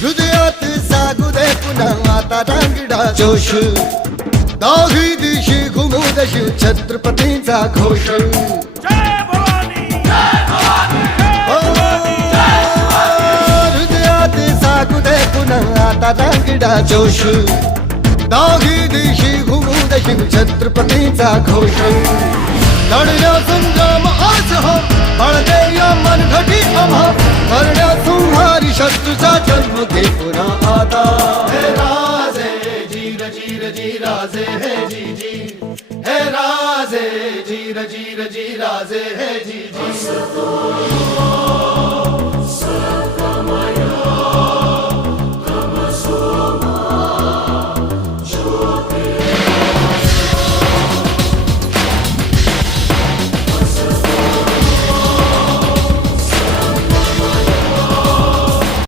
हृदयात जागू दे पुन्हा आता रांगडा जोश दाही दिशी घुमू दशी छत्रपतींचा घोष हृदयात जागू दे पुन्हा आता रांगडा जोश दाही दिशी घुमू दशी छत्रपतींचा घोष लढण्या संग्राम आज हो बळदे या मनघटी आम्हा करण्या संहारी शत्रूचा जन्म घे पुन्हा आता हे राजे जीर जीर जी राजे हे जी जी हे राजे जीर जीर जी राजे हे जी जी